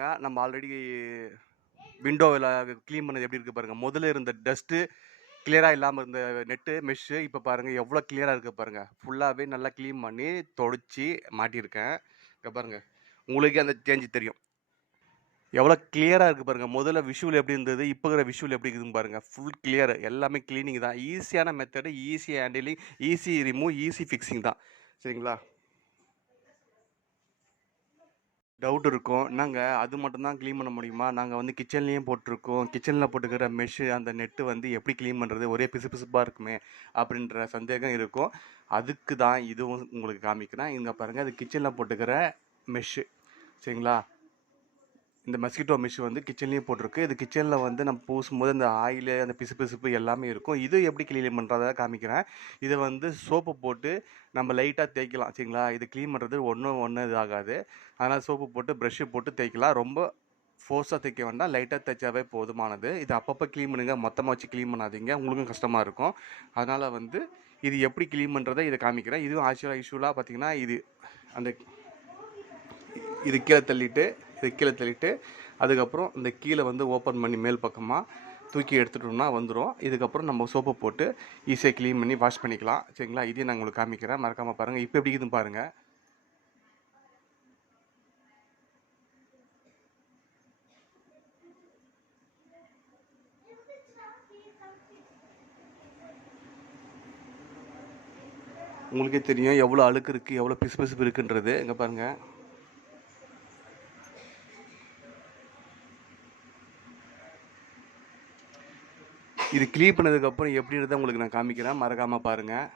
பாருங்கள், நம்ம ஆல்ரெடி விண்டோவில் க்ளீன் பண்ணது எப்படி இருக்குது பாருங்கள். முதல்ல இருந்த டஸ்ட்டு கிளியராக இல்லாமல் இருந்த நெட்டு மெஷ்ஷு இப்போ பாருங்கள் எவ்வளோ கிளியராக இருக்குது பாருங்கள். ஃபுல்லாகவே நல்லா க்ளீன் பண்ணி தொடச்சி மாட்டியிருக்கேன். இங்கே பாருங்கள், உங்களுக்கே அந்த சேஞ்சு தெரியும். எவ்வளோ கிளியராக இருக்குது பாருங்கள். முதல்ல விஷுவல் எப்படி இருந்தது, இப்போ இருக்கிற விஷுவல் எப்படி இருக்குதுன்னு பாருங்கள். ஃபுல் கிளியர், எல்லாமே க்ளீனிங் தான். ஈஸியான method, easy handling, easy remove, easy fixing தான். சரிங்களா? டவுட் இருக்கும். நாங்கள் அது மட்டும் தான் க்ளீன் பண்ண முடியுமா? நாங்கள் வந்து கிச்சன்லேயும் போட்டிருக்கோம். கிச்சனில் போட்டுக்கிற மெஷ்ஷு அந்த நெட்டு வந்து எப்படி க்ளீன் பண்ணுறது? ஒரே பிசுபிசுப்பாக இருக்குமே அப்படின்ற சந்தேகம் இருக்கும். அதுக்கு தான் இதுவும் உங்களுக்கு காமிக்கிறேன். இங்கே பாருங்கள், அது கிச்சனில் போட்டுக்கிற மெஷ்ஷு. சரிங்களா? இந்த மஸ்கிட்டோ மெஷ் வந்து கிச்சன்லேயும் போட்டிருக்கு. இது கிச்சனில் வந்து நம்ம பூசும்போது அந்த ஆயிலு, அந்த பிசுபிசுப்பு எல்லாமே இருக்கும். இது எப்படி க்ளீன் பண்ணுறதா காமிக்கிறேன். இதை வந்து சோப்பு போட்டு நம்ம லைட்டாக தேய்க்கலாம். சரிங்களா? இது க்ளீன் பண்ணுறது ஒன்றும் இதாகாது. அதனால் சோப்பு போட்டு ப்ரஷ்ஷு போட்டு தேய்க்கலாம். ரொம்ப ஃபோர்ஸாக தேய்க்க வேண்டாம், லைட்டாக தேய்ச்சாவே போதுமானது. இது அப்பப்போ க்ளீன் பண்ணுங்க, மொத்தமாக வச்சு க்ளீன் பண்ணாதீங்க, உங்களுக்கும் கஷ்டமாக இருக்கும். அதனால் வந்து இது எப்படி க்ளீன் பண்ணுறதை இதை காமிக்கிறேன். இதுவும் யூஸ்வலாக பார்த்தீங்கன்னா அந்த இது கீழே தள்ளிட்டு அதுக்கப்புறம் இந்த கீழே வந்து ஓப்பன் பண்ணி மேல் பக்கமாக தூக்கி எடுத்துட்டோம்னா வந்துடும். இதுக்கப்புறம் நம்ம சோப்பை போட்டு ஈஸியாக க்ளீன் பண்ணி வாஷ் பண்ணிக்கலாம். சரிங்களா? இதையும் நான் உங்களுக்கு காமிக்கிறேன், மறக்காமல் பாருங்கள். இப்போ எப்படி இருக்குதுன்னு பாருங்கள். உங்களுக்கே தெரியும் எவ்வளோ அழுக்கு இருக்குது, எவ்வளோ பிசுபிசுப்பு இருக்குன்றது. இங்கே பாருங்கள். இது க்ளீன் பண்ணதுக்கப்புறம் எப்படின்றத உங்களுக்கு நான் காமிக்கிறேன், மறக்காமல் பாருங்கள்.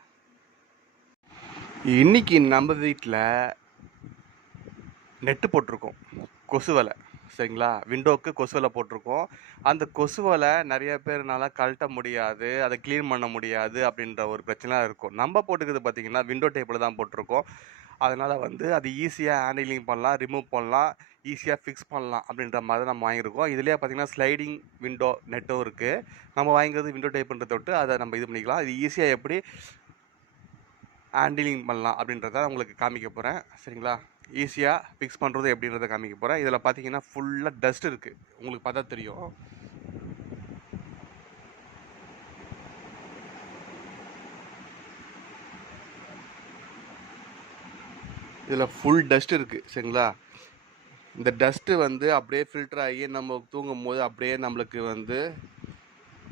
இன்றைக்கி நம்ம வீட்டில் நெட்டு போட்டிருக்கோம், கொசு வலை. சரிங்களா? விண்டோவுக்கு கொசு வலை போட்டிருக்கோம். அந்த கொசு வலை நிறைய பேர்னால கழட்ட முடியாது, அதை க்ளீன் பண்ண முடியாது அப்படின்ற ஒரு பிரச்சனை இருக்கும். நம்ம போட்டுக்கிறது பார்த்திங்கன்னா விண்டோ டைப்பில் தான் போட்டிருக்கோம். அதனால் வந்து அது ஈஸியாக ஹேண்டிலிங் பண்ணலாம், ரிமூவ் பண்ணலாம், ஈஸியாக ஃபிக்ஸ் பண்ணலாம் அப்படின்ற மாதிரி நம்ம வாங்கியிருக்கோம். இதுலேயே பார்த்திங்கன்னா ஸ்லைடிங் விண்டோ நெட்டும் இருக்குது. நம்ம வாங்கிக்கிறது விண்டோ டைப்புன்றதை விட்டு அதை நம்ம இது பண்ணிக்கலாம். இது ஈஸியாக எப்படி ஹேண்டிலிங் பண்ணலாம் அப்படின்றத உங்களுக்கு காமிக்க போகிறேன். சரிங்களா? ஈஸியாக ஃபிக்ஸ் பண்ணுறது எப்படின்றத காமிக்க போகிறேன். இதில் பார்த்தீங்கன்னா ஃபுல்லாக டஸ்ட் இருக்குது, உங்களுக்கு பார்த்தா தெரியும். இதில் ஃபுல் டஸ்ட் இருக்குது. சரிங்களா? இந்த டஸ்ட்டு வந்து அப்படியே ஃபில்டர் ஆகி நம்ம தூங்கும் போது அப்படியே நம்மளுக்கு வந்து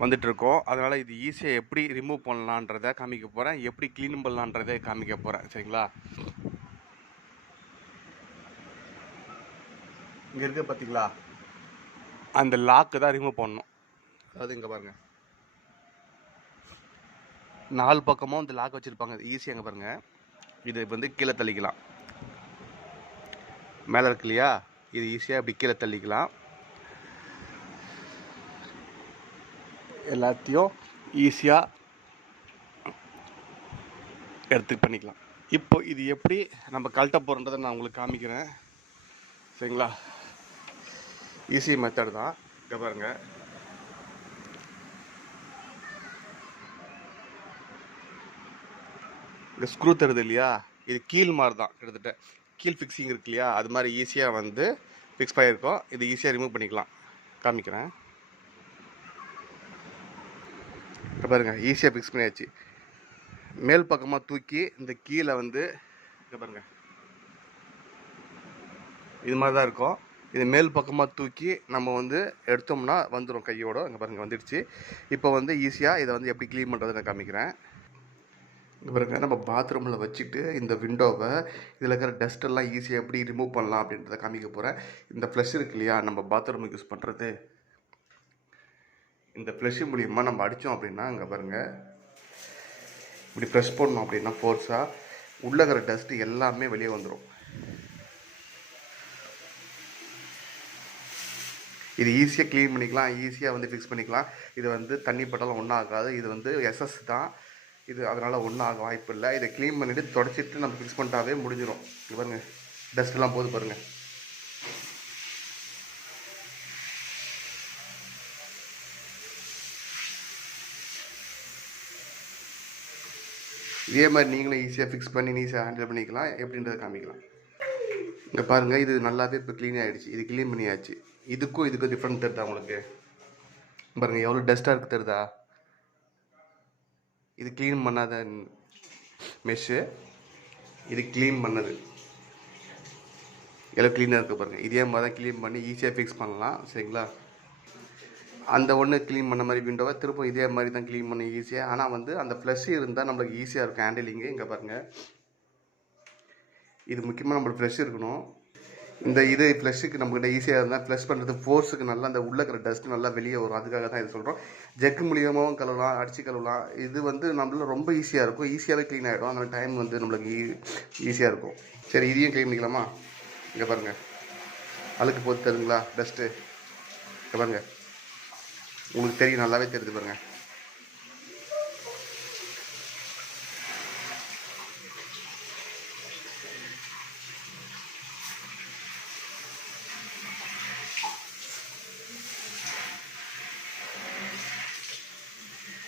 வந்துட்டுருக்கோம். அதனால் இது ஈஸியாக எப்படி ரிமூவ் பண்ணலான்றதை காமிக்க போகிறேன், எப்படி க்ளீன் பண்ணலான்றதை காமிக்க போகிறேன். சரிங்களா? இங்கே இருக்குது பார்த்தீங்களா, அந்த லாக்கு தான் ரிமூவ் பண்ணணும். அதாவது இங்கே பாருங்கள், 4 பக்கமும் இந்த லாக் வச்சுருப்பாங்க. ஈஸியாக இங்கே பாருங்கள், இது வந்து கீழே தள்ளிக்கலாம். மேலே இருக்கு இல்லையா, இது ஈஸியாக இப்படி கீழே தள்ளிக்கலாம். எல்லாத்தையும் ஈஸியாக எடுத்து பண்ணிக்கலாம். இப்போ இது எப்படி நம்ம கழட்ட போகிறன்றதை நான் உங்களுக்கு காமிக்கிறேன். சரிங்களா? ஈஸி மெத்தட் தான். இங்கே பாருங்கள், இந்த ஸ்க்ரூ தருது இல்லையா, இது கீழ் மாதிரி தான், கிட்டத்தட்ட கீழ் ஃபிக்ஸிங் இருக்கு இல்லையா, அது மாதிரி ஈஸியாக வந்து ஃபிக்ஸ் பண்ணியிருக்கோம். இது ஈஸியாக ரிமூவ் பண்ணிக்கலாம். காமிக்கிறேன். இப்போ பாருங்கள், ஈஸியாக ஃபிக்ஸ் பண்ணியாச்சு. மேல் பக்கமாக தூக்கி இந்த கீழே வந்து இங்கே பாருங்கள், இது மாதிரி தான் இருக்கும். இது மேல் பக்கமாக தூக்கி நம்ம வந்து எடுத்தோம்னா வந்துடும் கையோட. இங்கே பாருங்கள், வந்துடுச்சு. இப்போ வந்து ஈஸியாக இதை வந்து எப்படி க்ளீன் பண்ணுறதை நான் காமிக்கிறேன். இங்கே பாருங்க, நம்ம பாத்ரூமில் வச்சுட்டு இந்த விண்டோவை, இதில் இருக்கிற டஸ்ட்டெல்லாம் ஈஸியாக எப்படி ரிமூவ் பண்ணலாம் அப்படின்றத காமிக்க போகிறேன். இந்த ஃப்ளஷ் இருக்கு இல்லையா, நம்ம பாத்ரூமுக்கு யூஸ் பண்ணுறது, இந்த ஃப்ளஷ் மூலியமாக நம்ம அடித்தோம் அப்படின்னா, இங்கே பாருங்கள், இப்படி ப்ரெஸ் பண்ணோம் அப்படின்னா ஃபோர்ஸாக உள்ளே இருக்கிற டஸ்ட்டு எல்லாமே வெளியே வந்துடும். இது ஈஸியாக க்ளீன் பண்ணிக்கலாம், ஈஸியாக வந்து ஃபிக்ஸ் பண்ணிக்கலாம். இது வந்து தண்ணி பட்டாலும் ஒன்றும் ஆகாது. இது வந்து எஸ்எஸ் தான் இது, அதனால் ஒன்றும் ஆக வாய்ப்பு இல்லை. இதை க்ளீன் பண்ணிவிட்டு தொடச்சிட்டு நம்ம ஃபிக்ஸ் பண்ணிட்டாவே முடிஞ்சிடும். இது பாருங்கள், டஸ்ட்லாம் போது பாருங்கள். இதே மாதிரி நீங்களும் ஈஸியாக ஃபிக்ஸ் பண்ணி ஈஸியாக ஹேண்டில் பண்ணிக்கலாம். எப்படின்றத காமிக்கலாம். இங்கே பாருங்கள், இது நல்லாவே இப்போ க்ளீன் ஆகிடுச்சு. இது க்ளீன் பண்ணியாச்சு. இதுக்கும் டிஃப்ரெண்ட் தெரியுதா உங்களுக்கு? பாருங்கள் எவ்வளோ டஸ்ட்டாக இருக்குது தெரியுதா? இது க்ளீன் பண்ணாத மெஷ்ஷு, இது க்ளீன் பண்ணது எவ்வளோ க்ளீனாக இருக்குது பாருங்கள். இதே மாதிரி தான் க்ளீன் பண்ணி ஈஸியாக ஃபிக்ஸ் பண்ணலாம். சரிங்களா? அந்த ஒன்று க்ளீன் பண்ண மாதிரி விண்டோவை திரும்ப இதே மாதிரி தான் க்ளீன் பண்ணி ஈஸியாக. ஆனால் வந்து அந்த ஃப்ளஷ் இருந்தால் நம்மளுக்கு ஈஸியாக இருக்கும் ஹேண்டிலிங்கு. இங்கே பாருங்கள், இது முக்கியமாக நம்மளுக்கு ஃப்ளஷ் இருக்கணும். இந்த இது ஃப்ளஷுக்கு நம்மக்கிட்ட ஈஸியாக இருந்தால் ஃப்ளஷ் பண்ணுறது ஃபோர்ஸுக்கு நல்லா அந்த உள்ளே இருக்கிற டஸ்ட்டு நல்லா வெளியே வரும். அதுக்காக தான் இது சொல்கிறோம். ஜெக்கு மூலியமாகவும் கழுவலாம், அடித்து கழுவலாம். இது வந்து நம்மள ரொம்ப ஈஸியாக இருக்கும். ஈஸியாகவே க்ளீன் ஆகிடும். அந்த டைம் வந்து நம்மளுக்கு ஈஸியாக இருக்கும். சரி, இதையும் க்ளீன் பண்ணிக்கலாமா? இங்கே பாருங்கள், அழுக்கு போட்டு தருங்களா டஸ்ட்டு? இங்கே பாருங்கள், உங்களுக்கு தெரியும், நல்லாவே தெரியுது பாருங்கள்.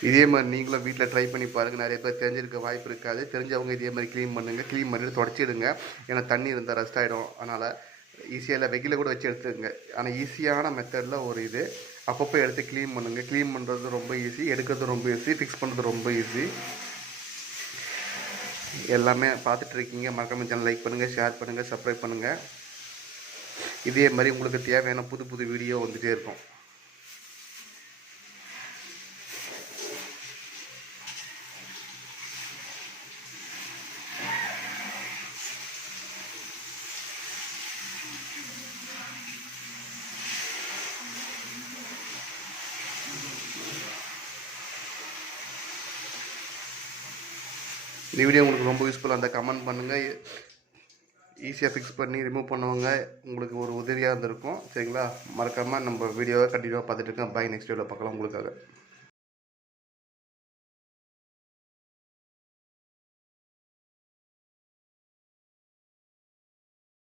இதே மாதிரி நீங்களும் வீட்டில் ட்ரை பண்ணி பாருங்கள். நிறைய பேர் தெரிஞ்சிருக்க வாய்ப்பு இருக்காது. தெரிஞ்சவங்க இதே மாதிரி க்ளீன் பண்ணுங்கள். க்ளீன் பண்ணிட்டு தொடச்சிடுங்க. ஏன்னா தண்ணி இருந்தால் ரஸ்ட் ஆகிடும். அதனால் ஈஸியாக இல்லை, வெயில கூட வச்சு எடுத்துக்கங்க. ஆனால் ஈஸியான மெத்தடில் ஒரு இது. அப்பப்போ எடுத்து க்ளீன் பண்ணுங்கள். க்ளீன் பண்ணுறது ரொம்ப ஈஸி, எடுக்கிறது ரொம்ப ஈஸி, ஃபிக்ஸ் பண்ணுறது ரொம்ப ஈஸி. எல்லாமே பார்த்துட்டு இருக்கீங்க. மறக்காம சேனல் லைக் பண்ணுங்கள், ஷேர் பண்ணுங்கள், சப்ஸ்கிரைப் பண்ணுங்கள். இதே மாதிரி உங்களுக்கு தேவையான புது புது வீடியோ வந்துகிட்டே இருக்கும். இந்த வீடியோ உங்களுக்கு ரொம்ப யூஸ்ஃபுல்லாக இருந்தால் கமெண்ட் பண்ணுங்கள். ஈஸியாக ஃபிக்ஸ் பண்ணி ரிமூவ் பண்ணுவாங்க. உங்களுக்கு ஒரு உதவியாக இருந்திருக்கும். சரிங்களா? மறக்காமல் நம்ம வீடியோவை கண்டினியூவாக பார்த்துட்டு இருக்கேன். பை, நெக்ஸ்ட் வீடியோவில் பார்க்கலாம் உங்களுக்காக.